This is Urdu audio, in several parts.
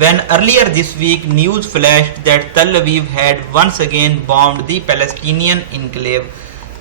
When earlier this week news flashed that Tel Aviv had once again bombed the Palestinian enclave,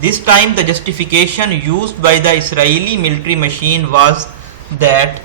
This time the justification used by the Israeli military machine was that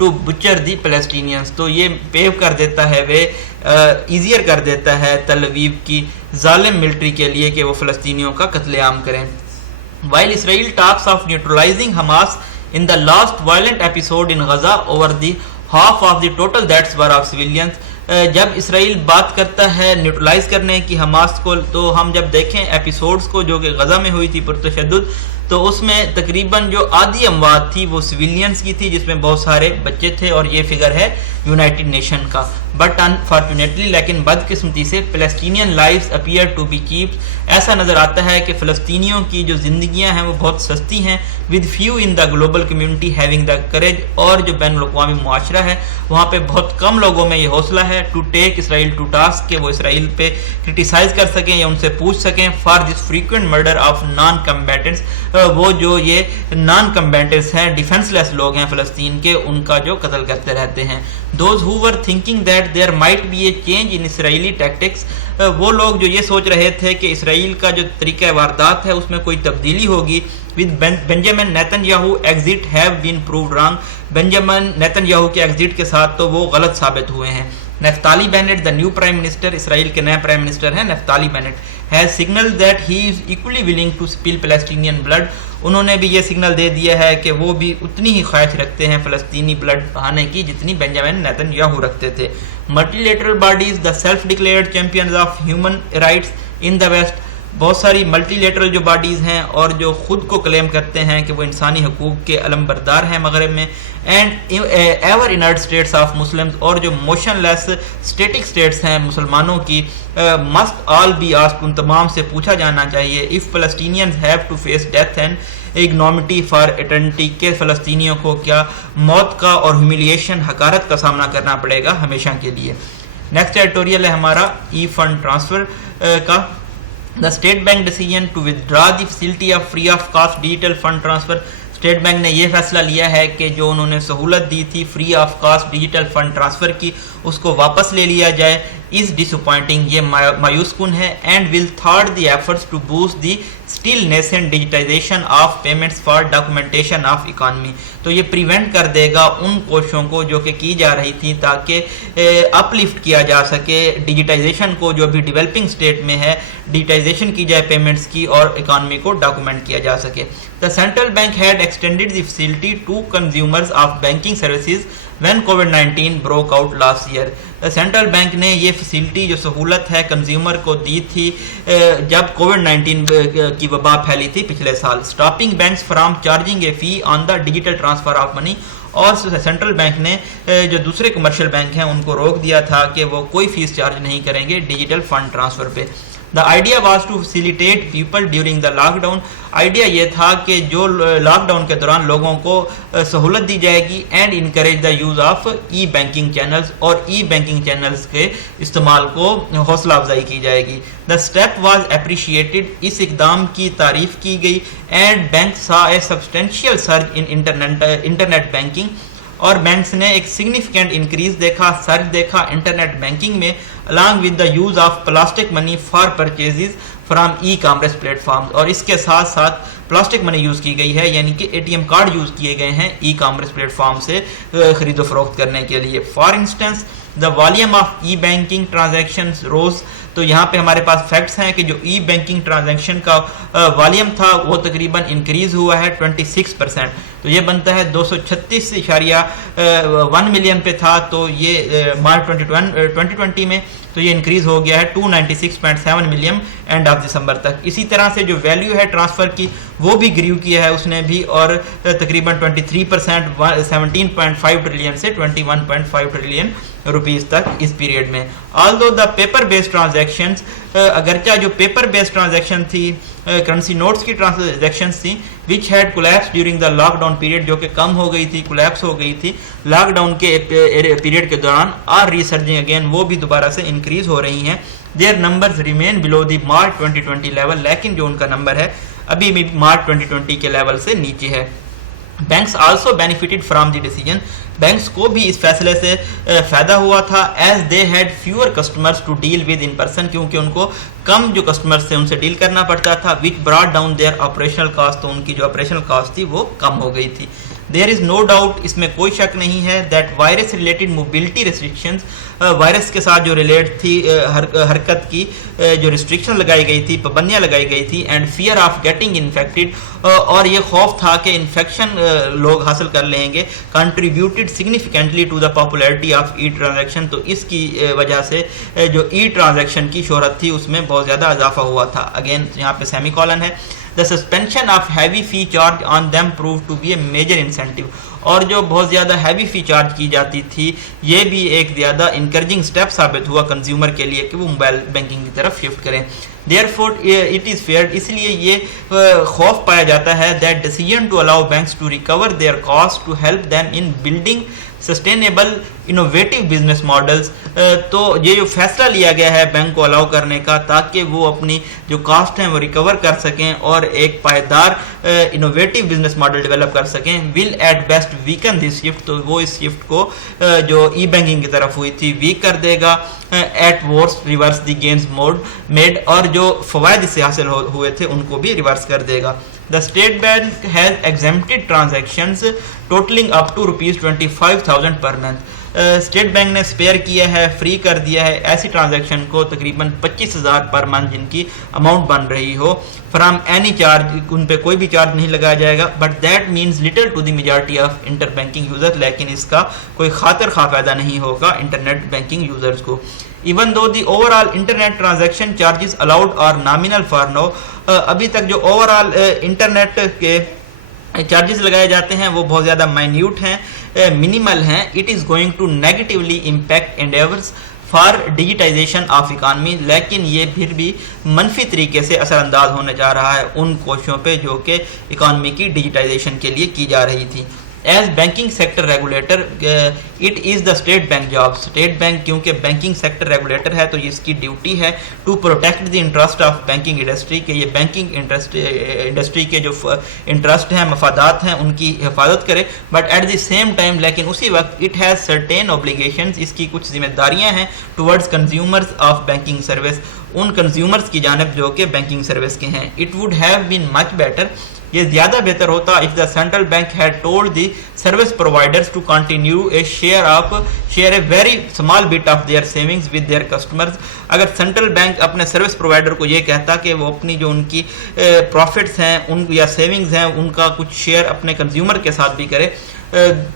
to butcher the Palestinians. تو یہ پیو کر دیتا ہے ایزیئر کر دیتا ہے تل اویو کی ظالم ملٹری کے لیے کہ وہ فلسطینیوں کا قتل عام کریں. While Israel talks of neutralizing Hamas in the last violent episode in Gaza over the half of the total deaths were of civilians, جب اسرائیل بات کرتا ہے نیوٹرلائز کرنے کی حماس کو، تو ہم جب دیکھیں ایپیسوڈز کو جو کہ غزہ میں ہوئی تھی پرتشدد، تو اس میں تقریباً جو آدھی اموات تھی وہ سویلینز کی تھی، جس میں بہت سارے بچے تھے، اور یہ فگر ہے یونائٹڈ نیشن کا. بٹ انفارچونیٹلی، لیکن بدقسمتی سے، Palestinian lives appear to be cheap. ایسا نظر آتا ہے کہ فلسطینیوں کی جو زندگیاں ہیں وہ بہت سستی ہیں، with few in the global community having the courage. اور جو بین الاقوامی معاشرہ ہے وہاں پہ بہت کم لوگوں میں یہ حوصلہ ہے to take Israel to task, کہ وہ اسرائیل پہ کرٹیسائز کر سکیں یا ان سے پوچھ سکیں for this frequent murder of non combatants. وہ جو یہ نان کمبیٹنٹس ہیں، ڈیفنس لیس لوگ ہیں فلسطین کے، ان کا جو قتل کرتے رہتے ہیں. Those who are thinking that there might be a change in Israeli tactics. وہ لوگ جو یہ سوچ رہے تھے کہ اسرائیل کا جو طریقہ واردات ہے اس میں کوئی تبدیلی ہوگی. with Benjamin Netanyahu exit have been proved wrong. Benjamin Netanyahu کے ایگزٹ کے ساتھ تو وہ غلط ثابت ہوئے ہیں. Naftali Bennett the new prime minister, Israel کے نئے پرائم منسٹر ہیں Naftali Bennett, has signaled that he is equally willing to spill Palestinian blood. انہوں نے بھی یہ سگنل دے دیا ہے کہ وہ بھی اتنی ہی خواہش رکھتے ہیں فلسطینی بلڈ بہانے کی جتنی بنجامن نیتن یاہو رکھتے تھے. Multilateral bodies the self declared champions of human rights in the west. بہت ساری ملٹی لیٹرل جو باڈیز ہیں اور جو خود کو کلیم کرتے ہیں کہ وہ انسانی حقوق کے علم بردار ہیں مغرب میں، and ever inert states of Muslims, اور جو موشن لیس اسٹیٹک اسٹیٹس ہیں مسلمانوں کی، مسٹ آل بی آسکڈ، ان تمام سے پوچھا جانا چاہیے، if Palestinians have to face death and ignominy for eternity, کہ فلسطینیوں کو کیا موت کا اور ہیوملیشن، حقارت کا سامنا کرنا پڑے گا ہمیشہ کے لیے. نیکسٹ ایڈیٹوریل ہے ہمارا ای فنڈ ٹرانسفر کا. The State Bank decision to withdraw the facility of free of cost digital fund transfer. State bank نے یہ فیصلہ لیا ہے کہ جو انہوں نے سہولت دی تھی free of cost digital fund transfer کی، اس کو واپس لے لیا جائے. از ڈس اپوائنٹنگ، یہ مایوس کن ہے. And will thwart the efforts to boost the still nascent digitization of payments for documentation of economy. تو یہ پریونٹ کر دے گا ان کوششوں کو جو کہ کی جا رہی تھیں تاکہ اپ لفٹ کیا جا سکے ڈیجیٹائزیشن کو، جو ابھی ڈیولپنگ اسٹیٹ میں ہے، ڈیجیٹائزیشن کی جائے پیمنٹس کی اور اکانمی کو ڈاکومنٹ کیا جا سکے. The central bank had extended the facility to consumers of banking services when COVID-19 broke out last year. Central bank نے یہ فیسلٹی، جو سہولت ہے، کنزیومر کو دی تھی جب کووڈ-19 کی وبا پھیلی تھی پچھلے سال. Stopping banks from charging a fee on the digital transfer of money. اور سینٹرل بینک نے جو دوسرے کمرشل بینک ہیں ان کو روک دیا تھا کہ وہ کوئی فیس چارج نہیں کریں گے ڈیجیٹل فنڈ ٹرانسفر پہ. The idea was to facilitate people during the lockdown. Idea یہ تھا کہ جو لاک ڈاؤن کے دوران لوگوں کو سہولت دی جائے گی and encourage the use of e banking channels, اور ای بینکنگ چینلز کے استعمال کو حوصلہ افزائی کی جائے گی. دا اسٹیپ واز اپریشیٹڈ، اس اقدام کی تعریف کی گئی. اینڈ بینک سا a substantial surge in internet banking, اور بینکس نے ایک سگنیفیکینٹ انکریز دیکھا، سرج دیکھا انٹرنیٹ بینکنگ میں، along with the use of plastic money for purchases from e-commerce platforms. اور اس کے ساتھ ساتھ پلاسٹک منی یوز کی گئی ہے، یعنی کہ A T M card use کیے گئے ہیں ای کامرس پلیٹ فارم سے خرید و فروخت کرنے کے لیے. For instance the volume of e banking transactions rose. تو یہاں پہ ہمارے پاس فیکٹس ہیں کہ جو ای بینکنگ ٹرانزیکشن کا والیوم تھا وہ تقریباً انکریز ہوا ہے 26%. تو یہ بنتا ہے 236.1 ملین پہ تھا، تو یہ مارچ 2020 میں تو یہ انکریز ہو گیا ہے 296.7 ملین اینڈ آف دسمبر تک. اسی طرح سے جو ویلیو ہے ٹرانسفر کی وہ بھی گریو کیا ہے اس نے بھی، اور تقریباً 23% 17.5 ٹریلین سے 21.5 ٹریلین روپیز تک اس پیریڈ میں. Although the paper based transactions, اگرچہ جو پیپر بیسڈ ٹرانزیکشن تھی کرنسی نوٹس کی ٹرانزیکشنز تھیں which had collapse during the lockdown period, جو کہ کم ہو گئی تھی، کولیپس ہو گئی تھی لاک ڈاؤن کے پیریڈ کے دوران، آر ریسرجنگ اگین، وہ بھی دوبارہ سے انکریز ہو رہی ہیں. Their numbers remain below the March 2020 level, لیکن جو ان کا نمبر ہے ابھی بھی مارچ 2020 کے لیول سے نیچے ہے. Banks also benefited from the decision, banks کو بھی اس فیصلے سے فائدہ ہوا تھا. As they had favour customers to deal with in person, کیونکہ ان کو کم جو کسٹمرز تھے ان سے ڈیل کرنا پڑتا تھا. Which brought down their operational cost, تو ان کی جو آپریشنل کاسٹ تھی وہ کم ہو گئی تھی. دیر از نو ڈاؤٹ، اس میں کوئی شک نہیں ہے، that virus related mobility restrictions, virus کے ساتھ جو ریلیٹ تھی حرکت کی جو ریسٹرکشن لگائی گئی تھی، پابندیاں لگائی گئی تھی، and fear of getting infected, اور یہ خوف تھا کہ انفیکشن لوگ حاصل کر لیں گے، contributed significantly to the popularity of e transaction, تو اس کی وجہ سے جو ای ٹرانزیکشن کی شہرت تھی اس میں بہت زیادہ اضافہ ہوا تھا. اگین یہاں پہ سیمی کولن ہے. The suspension of heavy fee charge on them proved to be a major incentive. اور جو بہت زیادہ ہیوی فی چارج کی جاتی تھی یہ بھی ایک زیادہ انکریجنگ سٹیپ ثابت ہوا کنزیومر کے لیے کہ وہ موبائل بینکنگ کی طرف شفٹ کریں. Therefore it is fair، اس لیے یہ خوف پایا جاتا ہے that decision to allow banks to recover their costs to help them in building sustainable innovative business models, تو یہ جو فیصلہ لیا گیا ہے بینک کو الاؤ کرنے کا تاکہ وہ اپنی جو کاسٹ ہیں وہ ریکور کر سکیں اور ایک پائیدار انوویٹیو بزنس ماڈل ڈیولپ کر سکیں، ول ایٹ بیسٹ ویکن دس شفٹ، تو وہ اس شفٹ کو جو ای بینکنگ کی طرف ہوئی تھی ویک کر دے گا، at worst reverse the gains made, اور جو فوائد اس سے حاصل ہوئے تھے ان کو بھی ریورس کر دے گا. The State Bank has exempted transactions totaling up to ₹25,000 per month. State bank نے اسپیئر کیا ہے، فری کر دیا ہے ایسی ٹرانزیکشن کو تقریباً 25,000 پر منتھ جن کی اماؤنٹ بن رہی ہو، فرام اینی چارج، ان پہ کوئی بھی چارج نہیں لگایا جائے گا. But that means little to the majority of inter banking user, لیکن اس کا کوئی خاطر خواہ فائدہ نہیں ہوگا انٹرنیٹ بینکنگ یوزرز کو. Even though the overall internet transaction charges allowed are nominal for now, ابھی تک جو اوور آل انٹرنیٹ کے چارجز لگائے جاتے ہیں وہ بہت زیادہ مائنیوٹ ہیں، منیمل ہیں. It is going to negatively impact endeavours for digitization of economy, لیکن یہ پھر بھی منفی طریقے سے اثر انداز ہونے جا رہا ہے ان کوششوں پہ جو کہ اکانمی کی ڈیجیٹائزیشن کے لیے کی جا رہی تھی. As banking sector regulator it is the State Bank job, State Bank کیونکہ بینکنگ سیکٹر ریگولیٹر ہے تو اس کی ڈیوٹی ہے to protect the interest of banking industry, کہ یہ بینکنگ انڈسٹری کے جو انٹرسٹ ہیں، مفادات ہیں، ان کی حفاظت کرے. But at the same time لیکن اسی وقت اٹ ہیز سرٹین اوبلیگیشنز، اس کی کچھ ذمہ داریاں ہیں towards consumers of banking service, ان کنزیومرز کی جانب جو کہ بینکنگ سروس کے ہیں. It would have been much better, یہ زیادہ بہتر ہوتا if the central bank had told the service providers to continue a share a very small bit of their savings with their customers. اگر سینٹرل بینک اپنے سروس پرووائڈر کو یہ کہتا کہ وہ اپنی جو ان کی پروفٹس ہیں ان یا سیونگز ہیں ان کا کچھ شیئر اپنے کنزیومر کے ساتھ بھی کرے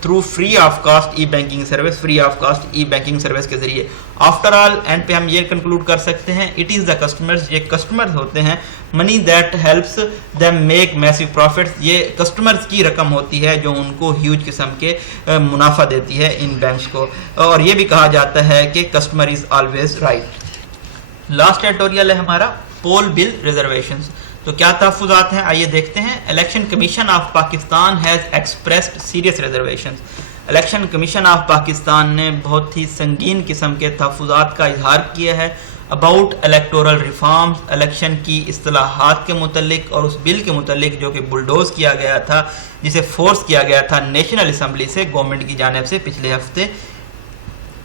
through free of cost E banking service, free of cost E banking service کے ذریعے. آفٹر آل اینڈ پہ ہم یہ کنکلوڈ کر سکتے ہیں اٹ از دا کسٹمرز، یہ کسٹمرز ہوتے ہیں، money that helps them make massive profits, یہ کسٹمرز کی رقم ہوتی ہے جو ان کو ہیوج قسم کے منافع دیتی ہے ان بینکس کو. اور یہ بھی کہا جاتا ہے کہ customer is always right. Last editorial ہے ہمارا پول بل ریزرویشنز. تو کیا تحفظات ہیں آئیے دیکھتے ہیں. Election commission of Pakistan has expressed serious reservations. Election commission of Pakistan نے بہت ہی سنگین قسم کے تحفظات کا اظہار کیا ہے اباؤٹ الیکٹورل ریفارمز، الیکشن کی اصطلاحات کے متعلق اور اس بل کے متعلق جو کہ بلڈوز کیا گیا تھا، جسے فورس کیا گیا تھا نیشنل اسمبلی سے گورنمنٹ کی جانب سے پچھلے ہفتے.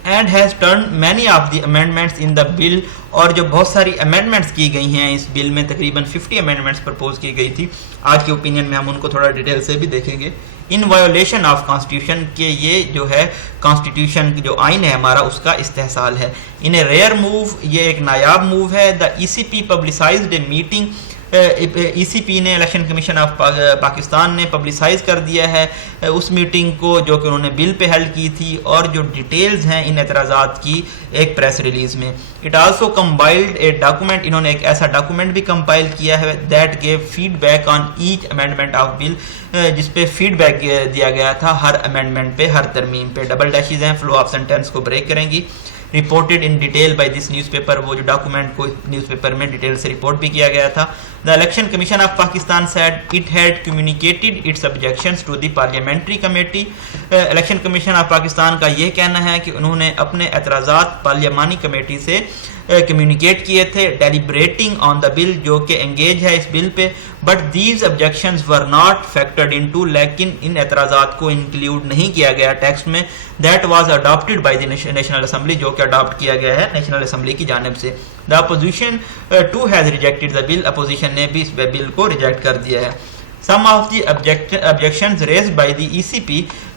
And has turn many of the amendments in the bill, اور جو بہت ساری امینڈمنٹس کی گئی ہیں اس بل میں، تقریباً 50 امینڈمنٹس پرپوز کی گئی تھی. آج کے اوپینین میں ہم ان کو تھوڑا ڈیٹیل سے بھی دیکھیں گے. ان وایولیشن آف کانسٹیٹیوشن، کہ یہ جو ہے کانسٹیٹیوشن جو آئین ہے ہمارا اس کا استحصال ہے. ان اے ریئر موو، یہ ایک نایاب موو ہے. دا ای سی پی پبلسائزڈ اے میٹنگ، ای سی پی نے الیکشن کمیشن آف پاکستان نے پبلسائز کر دیا ہے اس میٹنگ کو جو کہ انہوں نے بل پہ ہیلڈ کی تھی، اور جو ڈیٹیلز ہیں ان اعتراضات کی ایک پریس ریلیز میں. It also compiled a document, انہوں نے ایک ایسا ڈاکومنٹ بھی کمپائل کیا ہے that gave feedback on each amendment of bill, جس پہ فیڈ بیک دیا گیا تھا ہر امینڈمنٹ پہ، ہر ترمیم پہ. ڈبل ڈیشز ہیں، فلو آف سینٹینس کو بریک کریں گی. reported in detail by this newspaper، وہ جو ڈاکومنٹ کو نیوز پیپر میں ڈیٹیل سے رپورٹ بھی کیا گیا تھا. The Election Commission of Pakistan said it had communicated its objections to the Parliamentary Committee. Election commission of Pakistan کا یہ کہنا ہے کہ انہوں نے اپنے اعتراضات پارلیمانی کمیٹی سے کمیونیکیٹ کیے تھے، ڈیلیبریٹنگ آن دا بل، جو کہ انگیج ہے اس بل پہ. But these objections were not factored into, لیکن ان اعتراضات کو انکلیوڈ نہیں کیا گیا ٹیکسٹ میں. That was adapted by the national assembly, جو کہ اڈاپٹ کیا گیا ہے نیشنل اسمبلی کی جانب سے. The opposition too has rejected the bill, opposition نے بھی اس بل کو ریجیکٹ کر دیا ہے. Some of the objections raised by the ECP,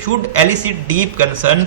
should elicit deep concerns,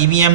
EVM,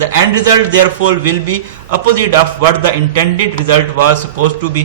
The end result therefore will be opposite of what the intended result was supposed to be,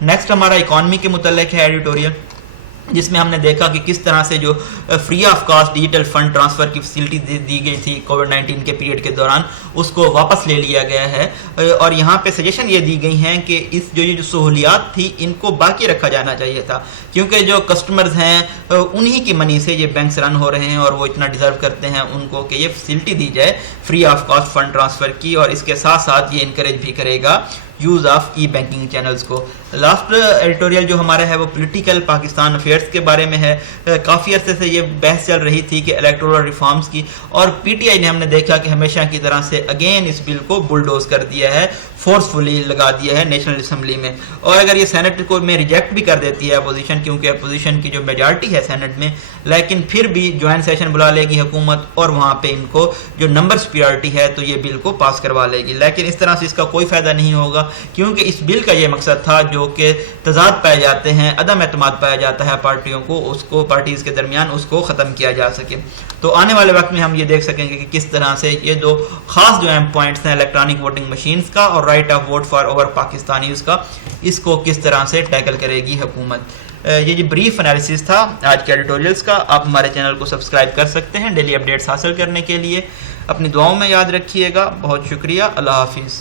next ہمارا اکانومی کے متعلق ہے ایڈیٹوریل، جس میں ہم نے دیکھا کہ کس طرح سے جو free of cost digital fund transfer کی فیسلٹی دی گئی تھی کووڈ-19 کے پیریڈ کے دوران، اس کو واپس لے لیا گیا ہے، اور یہاں پہ سجیشن یہ دی گئی ہیں کہ اس جو سہولیات تھی ان کو باقی رکھا جانا چاہیے تھا، کیونکہ جو کسٹمرز ہیں انہی کی منی سے یہ بینکس رن ہو رہے ہیں اور وہ اتنا ڈیزرو کرتے ہیں ان کو کہ یہ فیسلٹی دی جائے free of cost fund transfer کی، اور اس کے ساتھ ساتھ یہ انکریج بھی کرے گا use of e banking channels کو۔ لاسٹ ایڈیٹوریل جو ہمارا ہے وہ پولیٹیکل پاکستان افیئرس کے بارے میں ہے۔ کافی عرصے سے یہ بحث چل رہی تھی کہ الیکٹورل ریفارمز کی، اور پی ٹی آئی نے ہم نے دیکھا کہ ہمیشہ کی طرح سے اگین اس بل کو بلڈوز کر دیا ہے، فورسفلی لگا دیا ہے نیشنل اسمبلی میں، اور اگر یہ سینٹ کو میں ریجیکٹ بھی کر دیتی ہے اپوزیشن، کیونکہ اپوزیشن کی جو میجارٹی ہے سینٹ میں، لیکن پھر بھی جوائنٹ سیشن بلا لے گی حکومت اور وہاں پہ ان کو جو نمبر سپیریورٹی ہے تو یہ بل کو پاس کروا لے گی، لیکن اس طرح سے اس کا کوئی فائدہ نہیں ہوگا، کیونکہ اس بل کا یہ مقصد تھا جو کہ تضاد پائے جاتے ہیں، عدم اعتماد پایا جاتا ہے پارٹیوں کو، اس کو پارٹیز کے درمیان اس کو ختم کیا جا سکے۔ تو آنے والے وقت میں ہم یہ دیکھ سکیں گے کہ کس طرح سے یہ دو خاص جو اہم پوائنٹس ہیں الیکٹرانک ووٹنگ مشینز کا اور right of vote for over Pakistanis کا، اس کو کس طرح سے ٹیکل کرے گی حکومت۔ یہ جو بریف انالیسس تھا آج کے ایڈیٹوریلز کا، آپ ہمارے چینل کو سبسکرائب کر سکتے ہیں ڈیلی اپڈیٹس حاصل کرنے کے لیے۔ اپنی دعاؤں میں یاد رکھیے گا۔ بہت شکریہ، اللہ حافظ۔